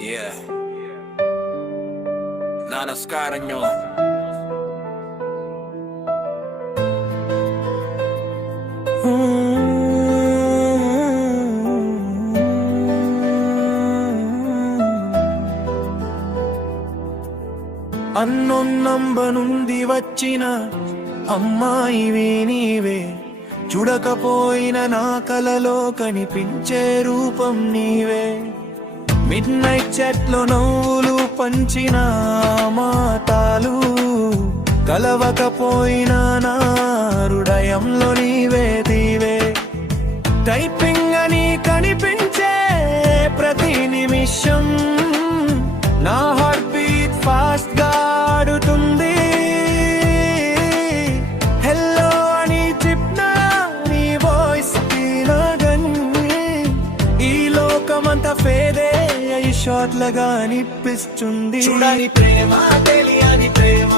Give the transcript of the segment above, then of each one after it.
Yeah. Namaskaran nyo. Unknown number నుండి వచ్చిన అమ్మాయివి నీవే, చూడకపోయిన నా కలలో కనిపించే రూపం నీవే. మిడ్ నైట్ చాట్ లో నవ్వులు పంచిన మాటలు కలవకపోయినా నా హృదయంలో నీవే దీవే. టైపింగ్ అని కనిపించే ప్రతి నిమిషం నా హార్ట్ బీట్ ఫాస్ట్ గా ఆడుతుంది. హెల్లో అని చెప్పిన నీ వాయిస్ వినగానే ఈ లోకమంతా ఫేదే అయి షార్ట్ లాగా అనిపిస్తుంది. చూడని ప్రేమ, తెలియని ప్రేమ,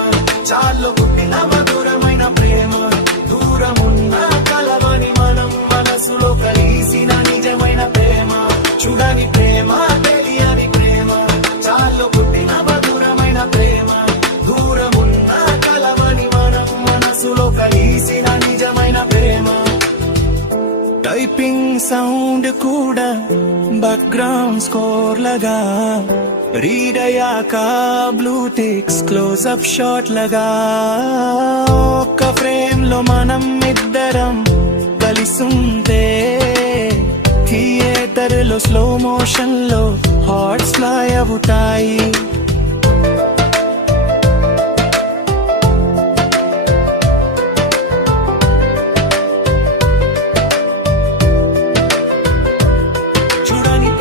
చాల్లో పుట్టిన మధురమైన ప్రేమ, దూరమున్న కలవని మనం మనసులో కలిసిన నిజమైన ప్రేమ. చూడని ప్రేమ, తెలియని ప్రేమ, చాల్లో పుట్టిన మధురమైన ప్రేమ, దూరమున్న కలవని మనం మనసులో కలిసిన నిజమైన ప్రేమ. టైపింగ్ సౌండ్ కూడా బ్యాక్గ్రౌండ్ స్కోర్ లగా, రీడ్ అయ్యాక బ్లూ టిక్స్ క్లోజ్అప్ షాట్ లగా, ఒక్క ఫ్రేమ్ లో మనం ఇద్దరం కలిసుంటే థియేటర్ లో స్లో మోషన్ లో హార్ట్స్ ఫ్లై అవుతాయి.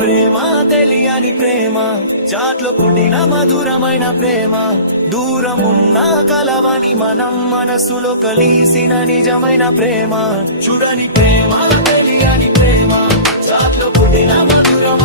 ప్రేమ, తెలియని ప్రేమ, చాట్లో పుట్టిన మధురమైన ప్రేమ, దూరమున్న కలవని మనం మనసులో కలిసిన నిజమైన ప్రేమ. చూడని ప్రేమ, తెలియని ప్రేమ, చాట్లో పుట్టిన మధురమైన